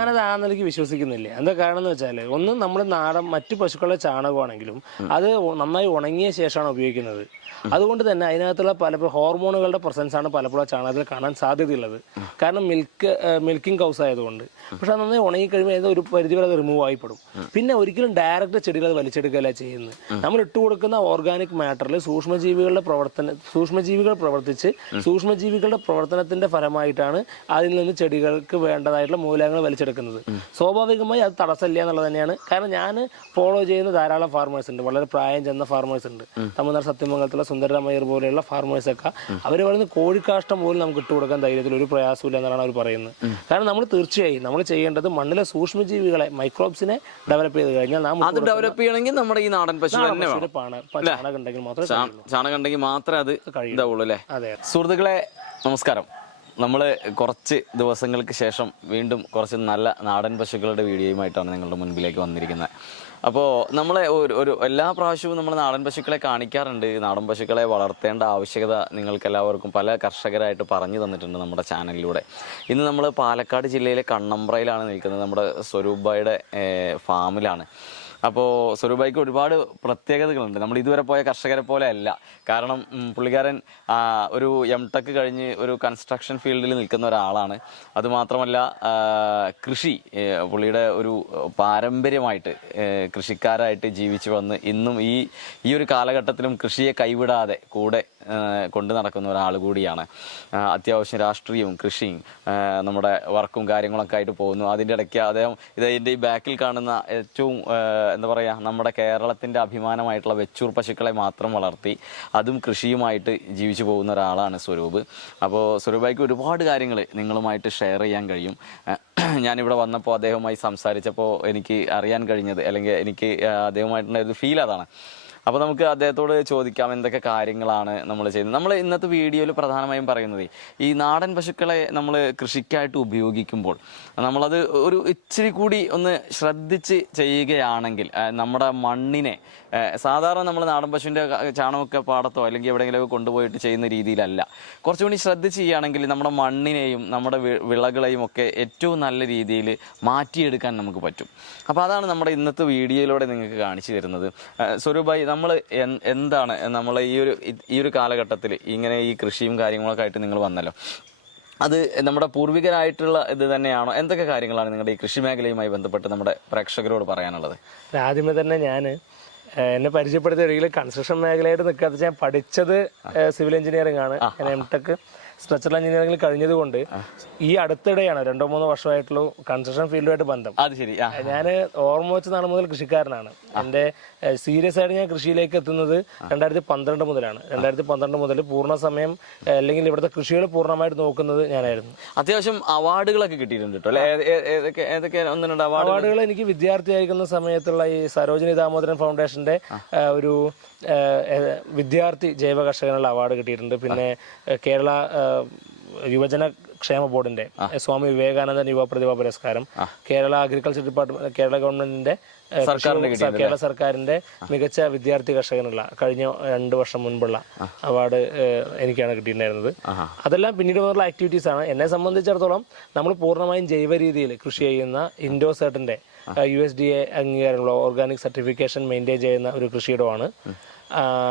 ഞാനത് ആ നിലയ്ക്ക് വിശ്വസിക്കുന്നില്ല. എന്താ കാരണം എന്ന് വെച്ചാൽ, ഒന്ന് നമ്മൾ നാടൻ മറ്റു പശുക്കളുടെ ചാണകമാണെങ്കിലും അത് നന്നായി ഉണങ്ങിയ ശേഷമാണ് ഉപയോഗിക്കുന്നത്. അതുകൊണ്ട് തന്നെ അതിനകത്തുള്ള പലപ്പോഴും ഹോർമോണുകളുടെ പ്രസൻസ് ആണ് പലപ്പോഴും ചാണകത്തിൽ കാണാൻ സാധ്യതയുള്ളത്. കാരണം മിൽക്കിംഗ് കൗസ് ആയതുകൊണ്ട്. പക്ഷെ അത് നന്നായി ഉണങ്ങിക്കഴിയുമ്പോൾ ഏതോ ഒരു പരിധി വരെ അത് റിമൂവ് ആയിപ്പെടും. പിന്നെ ഒരിക്കലും ഡയറക്റ്റ് ചെടികൾ അത് വലിച്ചെടുക്കുകയല്ല ചെയ്യുന്നത്. നമ്മൾ ഇട്ട് കൊടുക്കുന്ന ഓർഗാനിക് മാറ്ററിൽ സൂക്ഷ്മജീവികൾ പ്രവർത്തിച്ച് സൂക്ഷ്മജീവികളുടെ പ്രവർത്തനത്തിന്റെ ഫലമായിട്ടാണ് അതിൽ നിന്ന് ചെടികൾക്ക് വേണ്ടതായിട്ടുള്ള മൂലകങ്ങൾ വലിച്ചെടുക്കുന്നത്. സ്വാഭാവികമായി അത് തടസ്സമില്ല എന്നുള്ളത് തന്നെയാണ്. കാരണം ഞാൻ ഫോളോ ചെയ്യുന്ന ധാരാളം ഫാർമേഴ്സ് ഉണ്ട്, വളരെ പ്രായം ചെന്ന ഫാർമേഴ്സ് ഉണ്ട്. തമിഴ്നാട് സത്യമംഗലത്തുള്ള സുന്ദരമയ്യർ പോലെയുള്ള ഫാർമേഴ്സൊക്കെ അവർ പറയുന്ന കോഴിക്കാഷ്ടം പോലും നമുക്ക് ഇട്ട് കൊടുക്കാൻ ധൈര്യത്തിൽ ഒരു പ്രയാസമില്ല എന്നാണ് അവർ പറയുന്നത്. കാരണം നമ്മൾ തീർച്ചയായും നമ്മൾ ചെയ്യേണ്ടത് മണ്ണിലെ സൂക്ഷ്മജീവികളെ, മൈക്രോബ്സിനെ ഡെവലപ്പ് ചെയ്ത് കഴിഞ്ഞാൽ അത് ഡെവലപ്പ് ചെയ്യണമെങ്കിൽ നമ്മുടെ ഈ നാടൻ പശു ചാണകം ഉണ്ടെങ്കിൽ മാത്രമേ അത് കഴിയുള്ളൂ അല്ലേ? അതെ. സുഹൃത്തുക്കളെ നമസ്കാരം. നമ്മൾ കുറച്ച് ദിവസങ്ങൾക്ക് ശേഷം വീണ്ടും കുറച്ച് നല്ല നാടൻ പശുക്കളുടെ വീഡിയോയുമായിട്ടാണ് നിങ്ങളുടെ മുൻപിലേക്ക് വന്നിരിക്കുന്നത്. അപ്പോൾ നമ്മളെ ഒരു എല്ലാ പ്രാവശ്യവും നമ്മൾ നാടൻ പശുക്കളെ കാണിക്കാറുണ്ട്. നാടൻ പശുക്കളെ വളർത്തേണ്ട ആവശ്യകത നിങ്ങൾക്കെല്ലാവർക്കും പല കർഷകരായിട്ട് പറഞ്ഞു തന്നിട്ടുണ്ട് നമ്മുടെ ചാനലിലൂടെ. ഇന്ന് നമ്മൾ പാലക്കാട് ജില്ലയിലെ കണ്ണമ്പ്രയിലാണ് നിൽക്കുന്നത്, നമ്മുടെ സ്വരൂപ് ഭായിയുടെ ഫാമിലാണ്. അപ്പോൾ സ്വരൂപ് ഭായിക്ക് ഒരുപാട് പ്രത്യേകതകളുണ്ട്. നമ്മൾ ഇതുവരെ പോയ കർഷകരെ പോലെ അല്ല. കാരണം പുള്ളിക്കാരൻ ഒരു M.Tech കഴിഞ്ഞ് ഒരു കൺസ്ട്രക്ഷൻ ഫീൽഡിൽ നിൽക്കുന്ന ഒരാളാണ്. അതുമാത്രമല്ല കൃഷി പുള്ളിയുടെ ഒരു പാരമ്പര്യമായിട്ട് കൃഷിക്കാരായിട്ട് ജീവിച്ചു വന്ന് ഇന്നും ഈ ഒരു കാലഘട്ടത്തിലും കൃഷിയെ കൈവിടാതെ കൂടെ കൊണ്ടു നടക്കുന്ന ഒരാൾ കൂടിയാണ്. അത്യാവശ്യം രാഷ്ട്രീയവും കൃഷിയും നമ്മുടെ വർക്കും കാര്യങ്ങളൊക്കെ ആയിട്ട് പോകുന്നു. അതിൻ്റെ ഇടയ്ക്ക് അദ്ദേഹം ഇതിൻ്റെ ഈ ബാക്കിൽ കാണുന്ന ഏറ്റവും എന്താ പറയുക, നമ്മുടെ കേരളത്തിൻ്റെ അഭിമാനമായിട്ടുള്ള വെച്ചൂർ പശുക്കളെ മാത്രം വളർത്തി അതും കൃഷിയുമായിട്ട് ജീവിച്ചു പോകുന്ന ഒരാളാണ് സ്വരൂപ്. അപ്പോൾ സ്വരൂപ് ഭായിക്ക് ഒരുപാട് കാര്യങ്ങൾ നിങ്ങളുമായിട്ട് ഷെയർ ചെയ്യാൻ കഴിയും. ഞാനിവിടെ വന്നപ്പോൾ അദ്ദേഹവുമായി സംസാരിച്ചപ്പോൾ എനിക്ക് അറിയാൻ കഴിഞ്ഞത്, അല്ലെങ്കിൽ എനിക്ക് അദ്ദേഹമായിട്ടുള്ള ഫീൽ അതാണ്. അപ്പോൾ നമുക്ക് അദ്ദേഹത്തോട് ചോദിക്കാം എന്തൊക്കെ കാര്യങ്ങളാണ് നമ്മൾ ചെയ്യുന്നത്. നമ്മൾ ഇന്നത്തെ വീഡിയോയിൽ പ്രധാനമായും പറയുന്നത് ഈ നാടൻ പശുക്കളെ നമ്മൾ കൃഷിക്കായിട്ട് ഉപയോഗിക്കുമ്പോൾ നമ്മളത് ഒരു ഇച്ചിരി കൂടി ഒന്ന് ശ്രദ്ധിച്ച് ചെയ്യുകയാണെങ്കിൽ നമ്മുടെ മണ്ണിനെ, സാധാരണ നമ്മൾ നാടൻ പശുവിൻ്റെ ചാണകമൊക്കെ പാടത്തോ അല്ലെങ്കിൽ എവിടെയെങ്കിലുമൊക്കെ കൊണ്ടുപോയിട്ട് ചെയ്യുന്ന രീതിയിലല്ല, കുറച്ചുകൂടി ശ്രദ്ധിച്ച് ചെയ്യുകയാണെങ്കിൽ നമ്മുടെ മണ്ണിനെയും നമ്മുടെ വിളകളെയും ഒക്കെ ഏറ്റവും നല്ല രീതിയിൽ മാറ്റിയെടുക്കാൻ നമുക്ക് പറ്റും. അപ്പോൾ അതാണ് നമ്മുടെ ഇന്നത്തെ വീഡിയോയിലൂടെ നിങ്ങൾക്ക് കാണിച്ചു തരുന്നത്. സ്വരൂപ് ഭായി, നമ്മൾ എന്താണ് നമ്മൾ ഈ ഒരു കാലഘട്ടത്തിൽ ഇങ്ങനെ ഈ കൃഷിയും കാര്യങ്ങളൊക്കെ ആയിട്ട് നിങ്ങൾ വന്നല്ലോ, അത് നമ്മുടെ പൂർവികരായിട്ടുള്ള ഇത് തന്നെയാണോ? എന്തൊക്കെ കാര്യങ്ങളാണ് നിങ്ങളുടെ ഈ കൃഷി മേഖലയുമായി ബന്ധപ്പെട്ട് നമ്മുടെ പ്രേക്ഷകരോട് പറയാനുള്ളത്? ആദ്യമേ തന്നെ എന്നെ പരിചയപ്പെടുത്തിയ ഒരിക്കലും കൺസ്ട്രക്ഷൻ മേഖലയായിട്ട് നിൽക്കാത്ത, ഞാൻ പഠിച്ചത് സിവിൽ എഞ്ചിനീയറിംഗ് ആണ്. ഞാൻ M.Tech സ്ട്രക്ചറൽ എഞ്ചിനീയറിംഗിൽ കഴിഞ്ഞതുകൊണ്ട് ഈ അടുത്തിടെയാണ് 2-3 വർഷമായിട്ടുള്ള കൺസ്ട്രക്ഷൻ ഫീൽഡുമായിട്ട് ബന്ധം. അത് ശരി. ഞാൻ ഓർമ്മ വെച്ച നാൾ മുതൽ കൃഷിക്കാരനാണ്. എൻ്റെ സീരിയസ് ആയിട്ട് ഞാൻ കൃഷിയിലേക്ക് എത്തുന്നത് 2012 മുതലാണ്. 2012 മുതൽ പൂർണ്ണ സമയം അല്ലെങ്കിൽ ഇവിടുത്തെ കൃഷികൾ പൂർണ്ണമായിട്ട് നോക്കുന്നത് ഞാനായിരുന്നു. അത്യാവശ്യം അവാർഡുകളൊക്കെ കിട്ടിയിട്ടുണ്ട് കേട്ടോ. അവാർഡുകൾ എനിക്ക് വിദ്യാർത്ഥിയായിരിക്കുന്ന സമയത്തുള്ള ഈ സരോജിനി ദാമോദരൻ ഫൗണ്ടേഷന്റെ ഒരു വിദ്യാർത്ഥി ജൈവ കർഷകനുള്ള അവാർഡ് കിട്ടിയിട്ടുണ്ട്. പിന്നെ കേരള യുവജന ക്ഷേമ ബോർഡിന്റെ സ്വാമി വിവേകാനന്ദൻ യുവ പ്രതിഭ പുരസ്കാരം, കേരള അഗ്രികൾച്ചർ ഡിപ്പാർട്ട്മെന്റ്, കേരള ഗവൺമെന്റിന്റെ കേരള സർക്കാരിന്റെ മികച്ച വിദ്യാർത്ഥി കർഷകനുള്ള കഴിഞ്ഞ 2 വർഷം മുൻപുള്ള അവാർഡ് എനിക്കാണ് കിട്ടിയിട്ടുണ്ടായിരുന്നത്. അതെല്ലാം പിന്നീട് വന്നുള്ള ആക്ടിവിറ്റീസ് ആണ്. എന്നെ സംബന്ധിച്ചിടത്തോളം നമ്മൾ പൂർണ്ണമായും ജൈവ രീതിയിൽ കൃഷി ചെയ്യുന്ന ഇൻഡോസേർട്ടിന്റെ USDA അംഗീകാരമുള്ള ഓർഗാനിക് സർട്ടിഫിക്കേഷൻ മെയിൻറ്റെയിൻ ചെയ്യുന്ന ഒരു കൃഷിയിടമാണ്.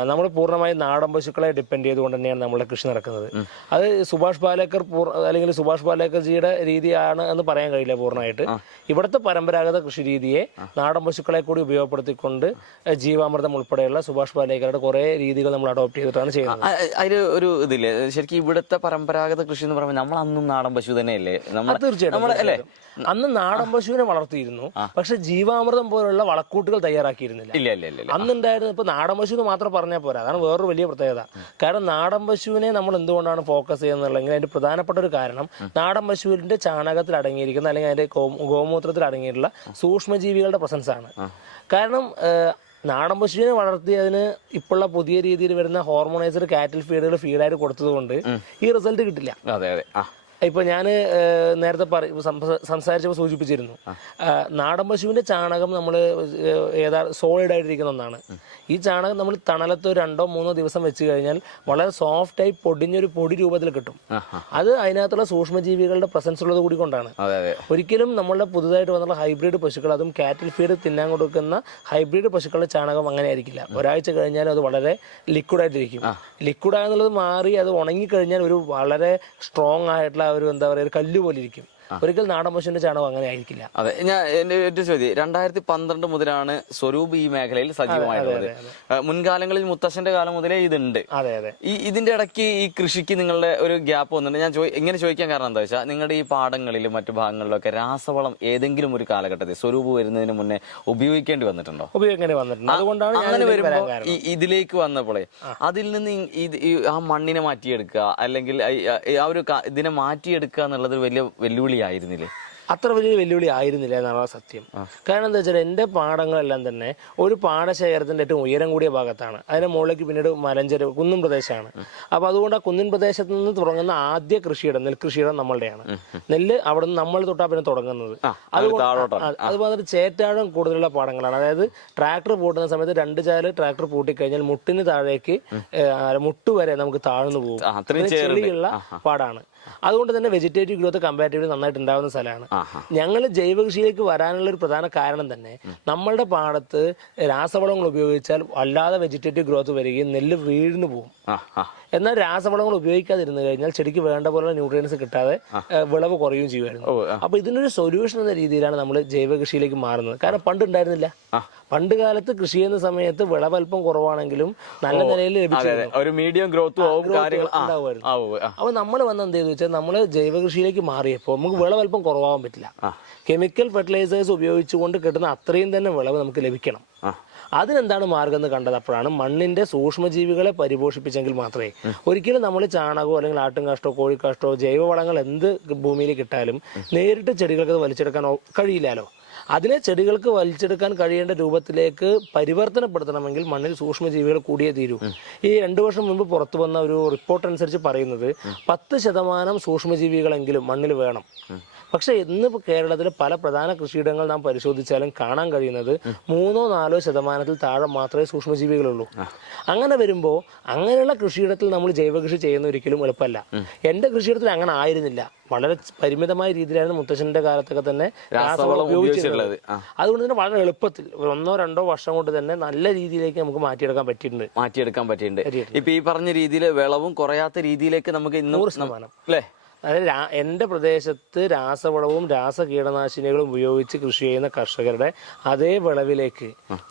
നമ്മൾ പൂർണ്ണമായും നാടൻ പശുക്കളെ ഡിപ്പെൻഡ് ചെയ്തുകൊണ്ട് തന്നെയാണ് നമ്മുടെ കൃഷി നടക്കുന്നത്. അത് സുഭാഷ് പാലേക്കർ അല്ലെങ്കിൽ സുഭാഷ് പാലേക്കർജിയുടെ രീതിയാണ് എന്ന് പറയാൻ കഴിയില്ല പൂർണ്ണമായിട്ട്. ഇവിടുത്തെ പരമ്പരാഗത കൃഷി രീതിയെ നാടൻ പശുക്കളെ കൂടി ഉപയോഗപ്പെടുത്തിക്കൊണ്ട് ജീവാമൃതം ഉൾപ്പെടെയുള്ള സുഭാഷ് പാലേക്കറുടെ കുറെ രീതികൾ നമ്മൾ അഡോപ്റ്റ് ചെയ്തിട്ടാണ് ചെയ്യുന്നത്. അതിൽ ഒരു ഇതില്ലേ, ശരിക്കും ഇവിടുത്തെ പരമ്പരാഗത കൃഷി എന്ന് പറയുമ്പോൾ നമ്മൾ അന്നും നാടൻ പശു തന്നെയല്ലേ? തീർച്ചയായിട്ടും അന്ന് നാടൻ പശുവിനെ വളർത്തിയിരുന്നു, പക്ഷെ ജീവാമൃതം പോലുള്ള വളക്കൂട്ടുകൾ തയ്യാറാക്കിയിരുന്നില്ല. അന്നുണ്ടായിരുന്നു. ഇപ്പൊ നാടൻ പശു മാത്രം പറഞ്ഞാൽ പോരാ, അതാണ് വേറൊരു വലിയ പ്രത്യേകത. കാരണം നാടൻ പശുവിനെ നമ്മൾ എന്തുകൊണ്ടാണ് ഫോക്കസ് ചെയ്യുന്നുണ്ടെങ്കിൽ അതിന്റെ പ്രധാനപ്പെട്ട ഒരു കാരണം നാടൻ പശുവിന്റെ ചാണകത്തിൽ അടങ്ങിയിരിക്കുന്ന അല്ലെങ്കിൽ അതിന്റെ ഗോമൂത്രത്തിൽ അടങ്ങിയിട്ടുള്ള സൂക്ഷ്മജീവികളുടെ പ്രസൻസ് ആണ്. കാരണം നാടൻ പശുവിനെ വളർത്തി അതിന് ഇപ്പോഴുള്ള പുതിയ രീതിയിൽ വരുന്ന ഹോർമോണൈസ്ഡ് കാറ്റിൽ ഫീഡുകൾ ഫീഡായിട്ട് കൊടുത്തത് കൊണ്ട് ഈ റിസൾട്ട് കിട്ടില്ല. ഇപ്പോൾ ഞാൻ നേരത്തെ സംസാരിച്ചപ്പോൾ സൂചിപ്പിച്ചിരുന്നു, നാടൻ പശുവിൻ്റെ ചാണകം നമ്മൾ സോളിഡ് ആയിട്ടിരിക്കുന്ന ഒന്നാണ്. ഈ ചാണകം നമ്മൾ തണലത്ത് 2-3 ദിവസം വെച്ച് കഴിഞ്ഞാൽ വളരെ സോഫ്റ്റായി പൊടിഞ്ഞൊരു പൊടി രൂപത്തിൽ കിട്ടും. അത് അതിനകത്തുള്ള സൂക്ഷ്മജീവികളുടെ പ്രസൻസ് ഉള്ളത് കൂടി കൊണ്ടാണ്. ഒരിക്കലും നമ്മളുടെ പുതുതായിട്ട് വന്നുള്ള ഹൈബ്രിഡ് പശുക്കൾ, അതും കാറ്റിൽ ഫീഡ് തിന്നാൻ കൊടുക്കുന്ന ഹൈബ്രിഡ് പശുക്കളുടെ ചാണകം അങ്ങനെ ആയിരിക്കില്ല. ഒരാഴ്ച കഴിഞ്ഞാൽ അത് വളരെ ലിക്വിഡായിട്ടിരിക്കും. ലിക്വിഡായെന്നുള്ളത് മാറി അത് ഉണങ്ങിക്കഴിഞ്ഞാൽ ഒരു വളരെ സ്ട്രോങ് ആയിട്ടുള്ള ഒരു എന്താ പറയുക, ഒരു കല്ല് പോലെ ഇരിക്കും. ഒരിക്കൽ നാടൻ പശുവിന്റെ ചാണകം അങ്ങനെ ആയിരിക്കില്ല. അതെ, ഞാൻ എന്റെ ഒരു ചോദ്യം, 2012 മുതലാണ് സ്വരൂപ് ഈ മേഖലയിൽ സജീവമായിട്ടുള്ളത്. മുൻകാലങ്ങളിൽ മുത്തശ്ശന്റെ കാലം മുതലേ ഇതുണ്ട്. അതെ അതെ. ഇതിന്റെ ഇടയ്ക്ക് ഈ കൃഷിക്ക് നിങ്ങളുടെ ഒരു ഗ്യാപ്പ് വന്നിട്ടുണ്ട്. ഞാൻ ഇങ്ങനെ ചോദിക്കാൻ കാരണം എന്താ വെച്ചാൽ, നിങ്ങളുടെ ഈ പാടങ്ങളിലും മറ്റു ഭാഗങ്ങളിലൊക്കെ രാസവളം ഏതെങ്കിലും ഒരു കാലഘട്ടത്തിൽ സ്വരൂപ് വരുന്നതിന് മുന്നേ ഉപയോഗിക്കേണ്ടി വന്നിട്ടുണ്ടോ? ഉപയോഗിക്കേണ്ടി വന്നിട്ടുണ്ട്. അതുകൊണ്ടാണ് അങ്ങനെ വരുമ്പോൾ ഇതിലേക്ക് വന്നപ്പോഴേ അതിൽ നിന്ന് ആ മണ്ണിനെ മാറ്റിയെടുക്കുക, അല്ലെങ്കിൽ ആ ഒരു ഇതിനെ മാറ്റിയെടുക്കുക എന്നുള്ളത് വലിയ വെല്ലുവിളി ആയിരുന്നില്ലേ? അത്ര വലിയ വെല്ലുവിളി ആയിരുന്നില്ല എന്നാണ് സത്യം. കാരണം എന്താ വെച്ചാൽ എൻ്റെ പാടങ്ങളെല്ലാം തന്നെ ഒരു പാടശേഖരത്തിൻ്റെ ഏറ്റവും ഉയരം കൂടിയ ഭാഗത്താണ്. അതിന് മുകളിലേക്ക് പിന്നീട് മലഞ്ചെരുവ് കുന്നിൻ പ്രദേശമാണ്. അപ്പോൾ അതുകൊണ്ട് ആ കുന്നിൻ പ്രദേശത്ത് നിന്ന് തുടങ്ങുന്ന ആദ്യ കൃഷിയിടം നെൽകൃഷിയിടം നമ്മളുടെയാണ്. നെല്ല് അവിടെ നിന്ന് നമ്മൾ തൊട്ടാ പിന്നെ തുടങ്ങുന്നത്. അതുപോലെ ചേറ്റാഴം കൂടുതലുള്ള പാടങ്ങളാണ്. അതായത് ട്രാക്ടർ പൂട്ടുന്ന സമയത്ത് 2 ചാല് ട്രാക്ടർ പൂട്ടിക്കഴിഞ്ഞാൽ മുട്ടിന് താഴേക്ക് മുട്ടുവരെ നമുക്ക് താഴ്ന്നു പോകും. ചെളിയുള്ള പാടാണ്. അതുകൊണ്ട് തന്നെ വെജിറ്റേറ്റീവ് ഗ്രോത്ത് കമ്പാരിറ്റീവ്ലി നന്നായിട്ട് ഉണ്ടാകുന്ന സ്ഥലമാണ്. ഞങ്ങൾ ജൈവ കൃഷിയിലേക്ക് വരാനുള്ള ഒരു പ്രധാന കാരണം തന്നെ നമ്മളുടെ പാടത്ത് രാസവളങ്ങൾ ഉപയോഗിച്ചാൽ അല്ലാതെ വെജിറ്റേറ്റീവ് ഗ്രോത്ത് വരികയും നെല്ല് വീഴ്ന്നു പോകും. എന്നാൽ രാസവളങ്ങൾ ഉപയോഗിക്കാതിരുന്നു കഴിഞ്ഞാൽ ചെടിക്ക് വേണ്ട പോലെ ന്യൂട്രിയൻസ് കിട്ടാതെ വിളവ് കുറയുകയും ചെയ്യുമായിരുന്നു. അപ്പൊ ഇതിനൊരു സൊല്യൂഷൻ എന്ന രീതിയിലാണ് നമ്മൾ ജൈവ കൃഷിയിലേക്ക് മാറുന്നത്. കാരണം പണ്ട് ഉണ്ടായിരുന്നില്ല. പണ്ട് കാലത്ത് കൃഷി ചെയ്യുന്ന സമയത്ത് വിളവൽപ്പം കുറവാണെങ്കിലും നല്ല നിലയിൽ ഉണ്ടാവുമായിരുന്നു. അപ്പൊ നമ്മൾ വന്ന എന്ത് ചെയ്തു വെച്ചാൽ, നമ്മൾ ജൈവ കൃഷിയിലേക്ക് മാറിയപ്പോൾ നമുക്ക് വിളവൽപ്പം കുറവാൻ പറ്റില്ല. കെമിക്കൽ ഫെർട്ടിലൈസേഴ്സ് ഉപയോഗിച്ചുകൊണ്ട് കിട്ടുന്ന അത്രയും തന്നെ വിളവ് നമുക്ക് ലഭിക്കണം. അതിനെന്താണ് മാർഗം എന്ന് കണ്ടത് അപ്പോഴാണ് മണ്ണിന്റെ സൂക്ഷ്മജീവികളെ പരിപോഷിപ്പിച്ചെങ്കിൽ മാത്രമേ, ഒരിക്കലും നമ്മൾ ചാണകമോ അല്ലെങ്കിൽ ആട്ടുംകാഷ്ടോ കോഴിക്കാഷ്ടോ ജൈവവളങ്ങൾ എന്ത് ഭൂമിയിൽ കിട്ടാലും നേരിട്ട് ചെടികൾക്ക് അത് വലിച്ചെടുക്കാൻ കഴിയില്ലല്ലോ. അതിനെ ചെടികൾക്ക് വലിച്ചെടുക്കാൻ കഴിയേണ്ട രൂപത്തിലേക്ക് പരിവർത്തനപ്പെടുത്തണമെങ്കിൽ മണ്ണിൽ സൂക്ഷ്മജീവികൾ കൂടിയേ തീരൂ. ഈ 2 വർഷം മുൻപ് പുറത്തു വന്ന ഒരു റിപ്പോർട്ട് അനുസരിച്ച് പറയുന്നത് 10% സൂക്ഷ്മജീവികളെങ്കിലും മണ്ണിൽ വേണം. പക്ഷെ ഇന്ന് കേരളത്തിലെ പല പ്രധാന കൃഷിയിടങ്ങൾ നാം പരിശോധിച്ചാലും കാണാൻ കഴിയുന്നത് 3-4% താഴെ മാത്രമേ സൂക്ഷ്മജീവികളുള്ളൂ. അങ്ങനെ വരുമ്പോൾ അങ്ങനെയുള്ള കൃഷിയിടത്തിൽ നമ്മൾ ജൈവ കൃഷി ചെയ്യുന്ന ഒരിക്കലും എളുപ്പമല്ല. എൻ്റെ കൃഷിയിടത്തിൽ അങ്ങനെ ആയിരുന്നില്ല. വളരെ പരിമിതമായ രീതിയിലായിരുന്നു മുത്തശ്ശന്റെ കാലത്തൊക്കെ തന്നെ രാസവളം ഉപയോഗിച്ചിട്ടുള്ളത്. അതുകൊണ്ട് തന്നെ വളരെ എളുപ്പത്തിൽ 1-2 വർഷം കൊണ്ട് തന്നെ നല്ല രീതിയിലേക്ക് നമുക്ക് മാറ്റിയെടുക്കാൻ പറ്റിയിട്ടുണ്ട്. ഇപ്പൊ ഈ പറഞ്ഞ രീതിയിൽ വിളവും കുറയാത്ത രീതിയിലേക്ക് നമുക്ക് 100% അല്ലേ? അതായത് എൻ്റെ പ്രദേശത്ത് രാസവളവും രാസകീടനാശിനികളും ഉപയോഗിച്ച് കൃഷി ചെയ്യുന്ന കർഷകരുടെ അതേ വിളവിലേക്ക്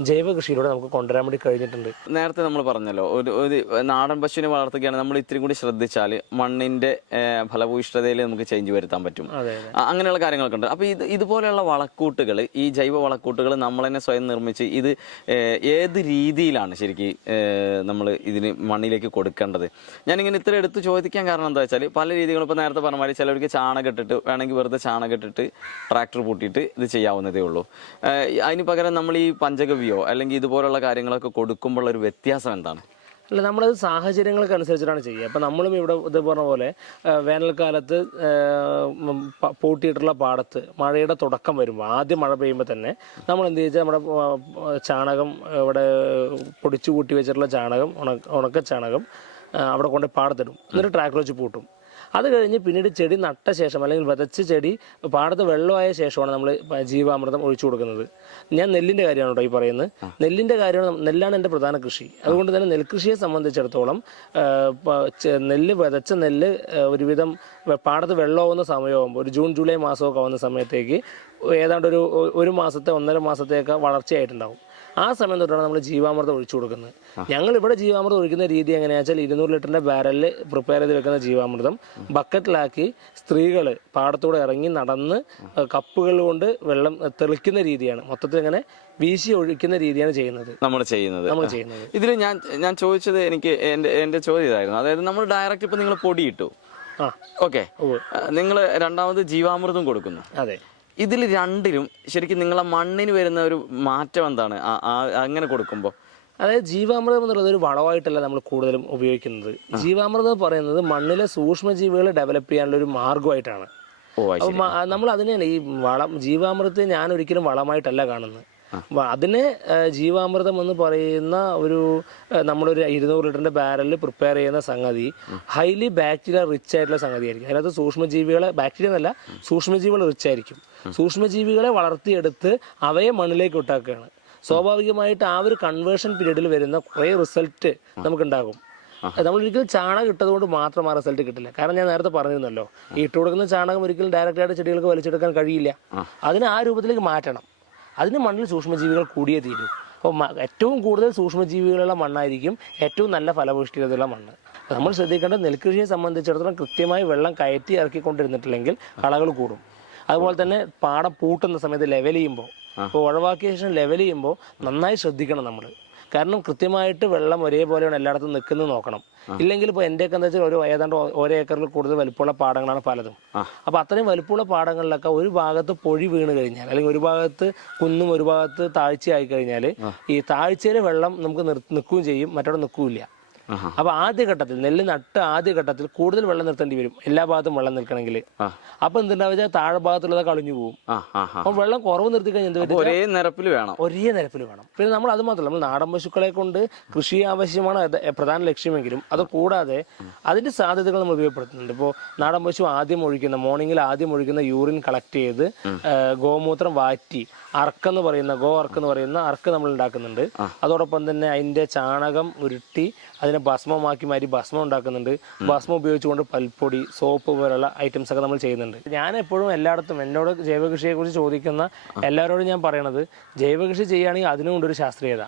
ജൈവ കൃഷിയിലൂടെ നമുക്ക് കൊണ്ടുവരാൻ വേണ്ടി കഴിഞ്ഞിട്ടുണ്ട്. നേരത്തെ നമ്മൾ പറഞ്ഞല്ലോ, ഒരു നാടൻ പശുവിനെ വളർത്തുകയാണെങ്കിൽ നമ്മൾ ഇത്തിരി കൂടി ശ്രദ്ധിച്ചാൽ മണ്ണിന്റെ ഫലഭൂയിഷ്ഠതയിൽ നമുക്ക് ചേഞ്ച് വരുത്താൻ പറ്റും. അങ്ങനെയുള്ള കാര്യങ്ങളൊക്കെ ഉണ്ട്. അപ്പൊ ഇതുപോലെയുള്ള വളക്കൂട്ടുകൾ, ഈ ജൈവ വളക്കൂട്ടുകൾ നമ്മൾ തന്നെ സ്വയം നിർമ്മിച്ച് ഇത് ഏത് രീതിയിലാണ് ശരിക്കും നമ്മൾ ഇതിന് മണ്ണിലേക്ക് കൊടുക്കേണ്ടത്? ഞാനിങ്ങനെ ഇത്ര എടുത്ത് ചോദിക്കാൻ കാരണം എന്താ വെച്ചാൽ, പല രീതികളും ഇപ്പൊ നേരത്തെ പറഞ്ഞാൽ ചിലവർക്ക് ചാണകം ഇട്ടിട്ട് വേണമെങ്കിൽ വെറുതെ ചാണകം ഇട്ടിട്ട് ട്രാക്ടർ പൂട്ടിയിട്ട് ഇത് ചെയ്യാവുന്നതേ ഉള്ളൂ. അതിന് പകരം നമ്മൾ ഈ പഞ്ചഗവ്യോ അല്ലെങ്കിൽ ഇതുപോലുള്ള കാര്യങ്ങളൊക്കെ കൊടുക്കുമ്പോൾ ഒരു വ്യത്യാസം എന്താണ്? അല്ല, നമ്മളത് സാഹചര്യങ്ങൾക്ക് അനുസരിച്ചിട്ടാണ് ചെയ്യുക. അപ്പം നമ്മളും ഇവിടെ ഇത് പറഞ്ഞ പോലെ വേനൽക്കാലത്ത് പൂട്ടിയിട്ടുള്ള പാടത്ത് മഴയുടെ തുടക്കം വരുമ്പോൾ, ആദ്യം മഴ പെയ്യുമ്പോൾ തന്നെ നമ്മൾ എന്ത് ചെയ്താൽ നമ്മുടെ ചാണകം ഇവിടെ പൊടിച്ചു കൂട്ടി വെച്ചിട്ടുള്ള ചാണകം, ഉണക്ക ചാണകം അവിടെ കൊണ്ട് പാടത്തിടും. എന്നിട്ട് ട്രാക്ടർ വെച്ച് പൂട്ടും. അത് കഴിഞ്ഞ് പിന്നീട് ചെടി നട്ട ശേഷം അല്ലെങ്കിൽ വിതച്ച് ചെടി പാടത്ത് വെള്ളമായ ശേഷമാണ് നമ്മൾ ജീവാമൃതം ഒഴിച്ചു കൊടുക്കുന്നത്. ഞാൻ നെല്ലിൻ്റെ കാര്യമാണ് കേട്ടോ ഈ പറയുന്നത്. നെല്ലിൻ്റെ കാര്യമാണ്, നെല്ലാണ് എൻ്റെ പ്രധാന കൃഷി. അതുകൊണ്ട് തന്നെ നെൽകൃഷിയെ സംബന്ധിച്ചിടത്തോളം നെല്ല് വിതച്ച നെല്ല് ഒരുവിധം പാടത്ത് വെള്ളമാവുന്ന സമയമാകുമ്പോൾ ഒരു ജൂൺ ജൂലൈ മാസമൊക്കെ ആവുന്ന സമയത്തേക്ക് ഏതാണ്ട് ഒരു മാസത്തെ 1.5 മാസത്തേക്ക് വളർച്ചയായിട്ടുണ്ടാവും. ആ സമയം തൊട്ടാണ് നമ്മൾ ജീവാമൃതം ഒഴിച്ചു കൊടുക്കുന്നത്. ഞങ്ങൾ ഇവിടെ ജീവാമൃതം ഒഴിക്കുന്ന രീതി എങ്ങനെയാണെന്ന് വെച്ചാൽ 200 ലിറ്ററിന്റെ ബാരലിൽ പ്രിപ്പയർ ചെയ്ത് വെക്കുന്ന ജീവാമൃതം ബക്കറ്റിലാക്കി സ്ത്രീകൾ പാടത്തൂടെ ഇറങ്ങി നടന്ന് കപ്പുകൾ കൊണ്ട് വെള്ളം തെളിക്കുന്ന രീതിയാണ്. മൊത്തത്തിൽ ഇങ്ങനെ വീശി ഒഴിക്കുന്ന രീതിയാണ് നമ്മൾ ചെയ്യുന്നത്. ഇതിൽ ഞാൻ ചോദിച്ചത്, എനിക്ക് എന്റെ ചോദ്യം ഇതായിരുന്നു. അതായത് നമ്മൾ ഡയറക്റ്റ് ഇപ്പൊ നിങ്ങൾ പൊടിയിട്ടു, ഓക്കെ, നിങ്ങൾ രണ്ടാമത് ജീവാമൃതം കൊടുക്കുന്നു. അതെ. ഇതിൽ രണ്ടിലും ശരിക്കും നിങ്ങളെ മണ്ണിന് വരുന്ന ഒരു മാറ്റം എന്താണ് അങ്ങനെ കൊടുക്കുമ്പോൾ? അതായത് ജീവാമൃതം എന്നുള്ളത് ഒരു വളമായിട്ടല്ല നമ്മൾ കൂടുതലും ഉപയോഗിക്കുന്നത്. ജീവാമൃതം എന്ന് പറയുന്നത് മണ്ണിലെ സൂക്ഷ്മജീവികളെ ഡെവലപ്പ് ചെയ്യാനുള്ള ഒരു മാർഗമായിട്ടാണ്. അപ്പം നമ്മൾ അതിനെയാണ് ഈ ജീവാമൃതത്തെ ഞാൻ ഒരിക്കലും വളമായിട്ടല്ല കാണുന്നത്. അതിനെ ജീവാമൃതം എന്ന് പറയുന്ന നമ്മളൊരു 200 ലിറ്ററിന്റെ ബാരലിൽ പ്രിപ്പയർ ചെയ്യുന്ന സംഗതി ഹൈലി ബാക്ടീരിയ റിച്ച് ആയിട്ടുള്ള സംഗതിയായിരിക്കും. അതിനകത്ത് സൂക്ഷ്മജീവികളെ, ബാക്ടീരിയ എന്നല്ല, സൂക്ഷ്മജീവികൾ റിച്ച് ആയിരിക്കും. സൂക്ഷ്മജീവികളെ വളർത്തിയെടുത്ത് അവയെ മണ്ണിലേക്ക് വിട്ടാക്കുകയാണ്. സ്വാഭാവികമായിട്ട് ആ ഒരു കൺവേർഷൻ പീരീഡിൽ വരുന്ന കുറേ റിസൾട്ട് നമുക്കുണ്ടാകും. നമ്മളൊരിക്കലും ചാണകം ഇട്ടതുകൊണ്ട് മാത്രം ആ റിസൾട്ട് കിട്ടില്ല. കാരണം ഞാൻ നേരത്തെ പറഞ്ഞിരുന്നല്ലോ, ഈ ഇട്ട് കൊടുക്കുന്ന ചാണകം ഒരിക്കലും ഡയറക്റ്റായിട്ട് ചെടികൾക്ക് വലിച്ചെടുക്കാൻ കഴിയില്ല. അതിന് ആ രൂപത്തിലേക്ക് മാറ്റണം. അതിന് മണ്ണിൽ സൂക്ഷ്മജീവികൾ കൂടിയേ തീരൂ. അപ്പോൾ ഏറ്റവും കൂടുതൽ സൂക്ഷ്മജീവികളുള്ള മണ്ണായിരിക്കും ഏറ്റവും നല്ല ഫലപുഷ്ടിയുള്ള മണ്ണ്. നമ്മൾ ശ്രദ്ധിക്കേണ്ടത് നെൽകൃഷിയെ സംബന്ധിച്ചിടത്തോളം കൃത്യമായി വെള്ളം കയറ്റി ഇറക്കിക്കൊണ്ടിരുന്നിട്ടില്ലെങ്കിൽ കളകൾ കൂടും. അതുപോലെ തന്നെ പാടം പൂട്ടുന്ന സമയത്ത് ലെവൽ ചെയ്യുമ്പോൾ, ഇപ്പോൾ ഒഴിവാക്കിയ ശേഷം ലെവൽ ചെയ്യുമ്പോൾ നന്നായി ശ്രദ്ധിക്കണം നമ്മൾ. കാരണം കൃത്യമായിട്ട് വെള്ളം ഒരേപോലെയാണ് എല്ലായിടത്തും നിൽക്കുന്നത് നോക്കണം. ഇല്ലെങ്കിൽ ഇപ്പോൾ എൻ്റെയൊക്കെ എന്താ വെച്ചാൽ ഏതാണ്ട് 1 ഏക്കറിൽ കൂടുതൽ വലുപ്പമുള്ള പാടങ്ങളാണ് പലതും. അപ്പോൾ അത്രയും വലുപ്പമുള്ള പാടങ്ങളിലൊക്കെ ഒരു ഭാഗത്ത് പൊഴി വീണ് കഴിഞ്ഞാൽ, അല്ലെങ്കിൽ ഒരു ഭാഗത്ത് കുന്നും ഒരു ഭാഗത്ത് താഴ്ചയായി കഴിഞ്ഞാൽ ഈ താഴ്ചയിൽ വെള്ളം നമുക്ക് നിൽക്കുകയും ചെയ്യും, മറ്റവിടെ നിൽക്കുകയില്ല. അപ്പൊ ആദ്യഘട്ടത്തിൽ നെല്ല് നട്ട് ആദ്യഘട്ടത്തിൽ കൂടുതൽ വെള്ളം നിർത്തേണ്ടി വരും, എല്ലാ ഭാഗത്തും വെള്ളം നിൽക്കണമെങ്കിൽ. അപ്പൊ എന്തുണ്ടാവുക, താഴെ ഭാഗത്തുള്ളത് കളഞ്ഞു പോകും. അപ്പൊ വെള്ളം കുറവ് നിർത്തി കഴിഞ്ഞാൽ ഒരേ നിരപ്പിൽ വേണം. പിന്നെ നമ്മൾ അത് മാത്രമല്ല, നമ്മൾ നാടൻ പശുക്കളെ കൊണ്ട് കൃഷി ആവശ്യമാണ് പ്രധാന ലക്ഷ്യമെങ്കിലും അത് കൂടാതെ അതിന്റെ സാധ്യതകൾ നമ്മൾ ഉപയോഗപ്പെടുത്തുന്നുണ്ട്. ഇപ്പോൾ നാടൻ പശു മോർണിംഗിൽ ആദ്യം ഒഴിക്കുന്ന യൂറിൻ കളക്ട് ചെയ്ത് ഗോമൂത്രം വാറ്റി അറക്കെന്ന് പറയുന്ന അർക്ക് നമ്മൾ ഉണ്ടാക്കുന്നുണ്ട്. അതോടൊപ്പം തന്നെ അതിന്റെ ചാണകം ഉരുട്ടി അതിനെ ഭസ്മമാക്കി മാറ്റി ഭസ്മം ഉണ്ടാക്കുന്നുണ്ട്. ഭസ്മം ഉപയോഗിച്ചുകൊണ്ട് പൽപ്പൊടി, സോപ്പ് പോലുള്ള ഐറ്റംസ് ഒക്കെ നമ്മൾ ചെയ്യുന്നുണ്ട്. ഞാൻ എപ്പോഴും എല്ലായിടത്തും എന്നോട് ജൈവകൃഷിയെ കുറിച്ച് ചോദിക്കുന്ന എല്ലാവരോടും ഞാൻ പറയണത്, ജൈവകൃഷി ചെയ്യുകയാണെങ്കിൽ അതിനും കൊണ്ടൊരു ശാസ്ത്രീയത.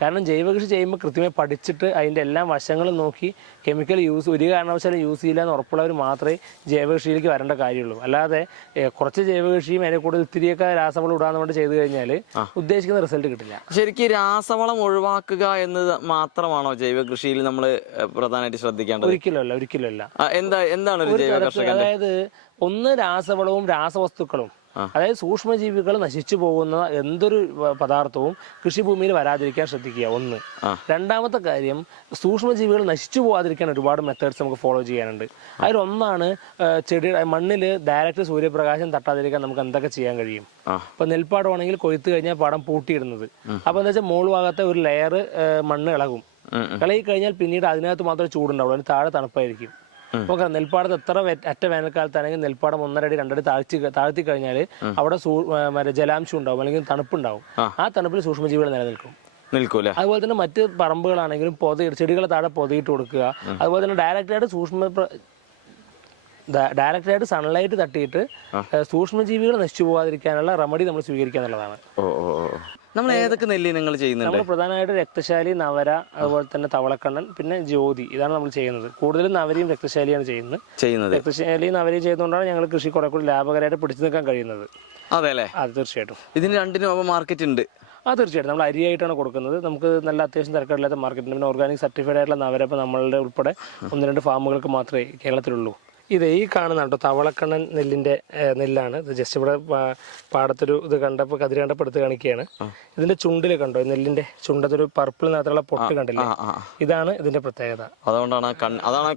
കാരണം ജൈവകൃഷി ചെയ്യുമ്പോൾ കൃത്യമായി പഠിച്ചിട്ട് അതിൻ്റെ എല്ലാ വശങ്ങളും നോക്കി കെമിക്കൽ ഒരു കാരണവശാലും യൂസ് ചെയ്യില്ല എന്ന് ഉറപ്പുള്ളവർ മാത്രമേ ജൈവകൃഷിയിലേക്ക് വരേണ്ട കാര്യമുള്ളൂ. അല്ലാതെ കുറച്ച് ജൈവകൃഷിയും അതിനെ കൂടുതൽ ഇത്തിരിയൊക്കെ രാസവളം ഇടാന്ന് വേണ്ടി ചെയ്തു കഴിഞ്ഞാൽ ഉദ്ദേശിക്കുന്ന റിസൾട്ട് കിട്ടില്ല. ശരിക്കും രാസവളം ഒഴിവാക്കുക എന്നത് മാത്രമാണോ ജൈവകൃഷിയിൽ നമ്മൾ പ്രധാനമായിട്ട് ശ്രദ്ധിക്കേണ്ടത്? ഒരിക്കലുമല്ല. എന്താണ് ഒരു ജൈവ കർഷകൻ? അതായത് ഒന്ന് രാസവളവും രാസവസ്തുക്കളും, അതായത് സൂക്ഷ്മജീവികൾ നശിച്ചു പോകുന്ന എന്തൊരു പദാർത്ഥവും കൃഷിഭൂമിയിൽ വരാതിരിക്കാൻ ശ്രദ്ധിക്കുക, ഒന്ന്. രണ്ടാമത്തെ കാര്യം, സൂക്ഷ്മജീവികൾ നശിച്ചു പോകാതിരിക്കാൻ ഒരുപാട് മെത്തേഡ്സ് നമുക്ക് ഫോളോ ചെയ്യാനുണ്ട്. അതിലൊന്നാണ് മണ്ണിൽ ഡയറക്റ്റ് സൂര്യപ്രകാശം തട്ടാതിരിക്കാൻ നമുക്ക് എന്തൊക്കെ ചെയ്യാൻ കഴിയും. ഇപ്പൊ നെൽപ്പാടമാണെങ്കിൽ കൊയ്ത്ത് കഴിഞ്ഞാൽ പാടം പൂട്ടിയിടുന്നത്. അപ്പൊ എന്താ വെച്ചാൽ മുകൾ ഭാഗത്തെ ഒരു ലെയർ മണ്ണ് ഇളകും. ഇളകി കഴിഞ്ഞാൽ പിന്നീട് അതിനകത്ത് മാത്രമേ ചൂടുണ്ടാവുള്ളൂ, അതിന് താഴെ തണുപ്പായിരിക്കും. നോക്കാം, നെൽപ്പാടത്ത് എത്ര അറ്റ വേനൽക്കാലത്താണെങ്കിൽ നെൽപ്പാടം 1.5 അടി 2 അടി താഴ്ത്തി കഴിഞ്ഞാൽ അവിടെ ജലാംശം ഉണ്ടാവും, അല്ലെങ്കിൽ തണുപ്പുണ്ടാവും. ആ തണുപ്പിൽ സൂക്ഷ്മജീവികൾ നിലനിൽക്കും. അതുപോലെ തന്നെ മറ്റ് പറമ്പുകളാണെങ്കിലും ചെടികളെ താഴെ പൊതിയിട്ട് കൊടുക്കുക. അതുപോലെ തന്നെ ഡയറക്റ്റായിട്ട് സൺലൈറ്റ് തട്ടിയിട്ട് സൂക്ഷ്മജീവികൾ നശിച്ചു പോകാതിരിക്കാനുള്ള റെമഡി നമ്മൾ സ്വീകരിക്കുക എന്നുള്ളതാണ്. നമ്മൾ ഏതൊക്കെ നെല്ല് നിങ്ങൾ ചെയ്യുന്നുണ്ട്? നമ്മൾ പ്രധാനമായിട്ട് രക്തശാലി, നവര, അതുപോലെ തന്നെ തവളക്കണ്ണൻ, പിന്നെ ജ്യോതി, ഇതാണ് നമ്മൾ ചെയ്യുന്നത്. കൂടുതലും നവരയും രക്തശാലിയാണ് ചെയ്യുന്നത്. രക്തശാലിയും നവരയും ചെയ്യുന്നതുകൊണ്ടാണ് ഞങ്ങൾ കൃഷി കുറെ കൂടി ലാഭകരമായിട്ട് പിടിച്ചു നിൽക്കാൻ കഴിയുന്നത്. അതെ, തീർച്ചയായിട്ടും. ഇതിന് രണ്ടിനും മാർക്കറ്റ് ഉണ്ട്. തീർച്ചയായിട്ടും. നമ്മൾ അരിയായിട്ടാണ് കൊടുക്കുന്നത്. നമുക്ക് നല്ല അത്യാവശ്യം തിരക്കില്ലാത്ത മാർക്കറ്റ്. പിന്നെ ഓർഗാനിക് സർട്ടിഫൈഡ് ആയിട്ടുള്ള നവര ഇപ്പോൾ നമ്മളുടെ ഉൾപ്പെടെ 1-2 ഫാമുകൾക്ക് മാത്രമേ കേരളത്തിലുള്ളൂ. ഈ കാണുന്ന കേട്ടോ തവളക്കണ്ണൻ നെല്ലാണ്. ഇത് ജസ്റ്റ് ഇവിടെ പാടത്തൊരു ഇത് കണ്ടപ്പോൾ കതിര് കണ്ടപ്പോൾ എടുത്ത് കാണിക്കുകയാണ്. ഇതിന്റെ ചുണ്ടിൽ കണ്ടോ, നെല്ലിന്റെ ചുണ്ടത്തൊരു പർപ്പിൾ നിറത്തിലുള്ള പൊട്ട് കണ്ടില്ലേ, ഇതാണ് ഇതിന്റെ പ്രത്യേകത. അതുകൊണ്ടാണ്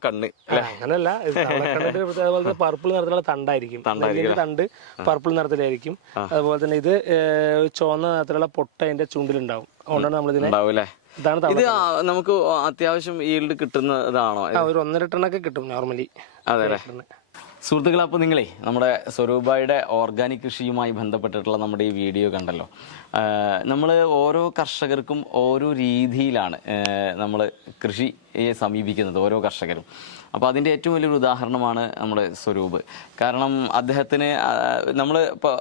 കണ്ണ്. അങ്ങനല്ല, തവളക്കണ്ണന്റെ അതുപോലെ പർപ്പിൾ നിറത്തിലുള്ള തണ്ടായിരിക്കും. നെല്ലിന്റെ തണ്ട് പർപ്പിൾ നിറത്തിലായിരിക്കും. അതുപോലെ തന്നെ ഇത് ചുവന്ന നിറത്തിലുള്ള പൊട്ട് അതിന്റെ ചുണ്ടിലുണ്ടാവും. അതുകൊണ്ടാണ് നമ്മളിതിനെ ഇത് നമുക്ക് അത്യാവശ്യം ഈൽഡ് കിട്ടുന്നതാണോ? ഒരു 1.5 ടണ്ണൊക്കെ കിട്ടും നോർമലി. അതെ. സുഹൃത്തുക്കളെ, അപ്പോൾ നിങ്ങളെ നമ്മുടെ സ്വരൂപയുടെ ഓർഗാനിക് കൃഷിയുമായി ബന്ധപ്പെട്ടിട്ടുള്ള നമ്മുടെ ഈ വീഡിയോ കണ്ടല്ലോ. നമ്മൾ ഓരോ കർഷകർക്കും ഓരോ രീതിയിലാണ് നമ്മൾ കൃഷിയെ സമീപിക്കുന്നത്, ഓരോ കർഷകരും. അപ്പോൾ അതിൻ്റെ ഏറ്റവും വലിയൊരു ഉദാഹരണമാണ് നമ്മുടെ സ്വരൂപ്. കാരണം അദ്ദേഹത്തിന് നമ്മൾ ഇപ്പോൾ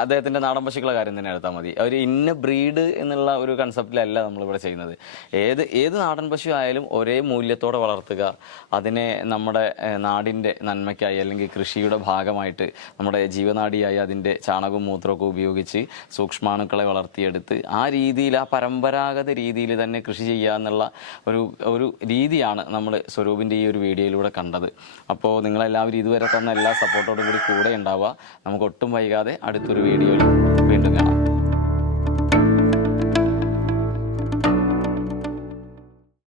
അദ്ദേഹത്തിൻ്റെ നാടൻ പശുക്കളുടെ കാര്യം തന്നെ എടുത്താൽ മതി. അവർ ഇന്ന ബ്രീഡ് എന്നുള്ള ഒരു കൺസെപ്റ്റിലല്ല നമ്മളിവിടെ ചെയ്യുന്നത്. ഏത് നാടൻ പശു ആയാലും ഒരേ മൂല്യത്തോടെ വളർത്തുക, അതിനെ നമ്മുടെ നാടിൻ്റെ നന്മയ്ക്കായി അല്ലെങ്കിൽ കൃഷിയുടെ ഭാഗമായിട്ട് നമ്മുടെ ജീവനാഡിയായി അതിൻ്റെ ചാണകവും മൂത്രമൊക്കെ ഉപയോഗിച്ച് സൂക്ഷ്മാണുക്കളെ വളർത്തിയെടുത്ത് ആ രീതിയിൽ, ആ പരമ്പരാഗത രീതിയിൽ തന്നെ കൃഷി ചെയ്യുക എന്നുള്ള ഒരു രീതിയാണ് നമ്മൾ സ്വരൂപിൻ്റെ ഈ ഒരു വീഡിയോയിലൂടെ കണ്ടത്. അപ്പോൾ നിങ്ങളെല്ലാവരും ഇതുവരെ തന്ന എല്ലാ സപ്പോർട്ടോടും കൂടി കൂടെ ഉണ്ടാവുക. നമുക്ക് ഒട്ടും വൈകാതെ അടുത്തൊരു വീഡിയോയിൽ വീണ്ടും കാണാം.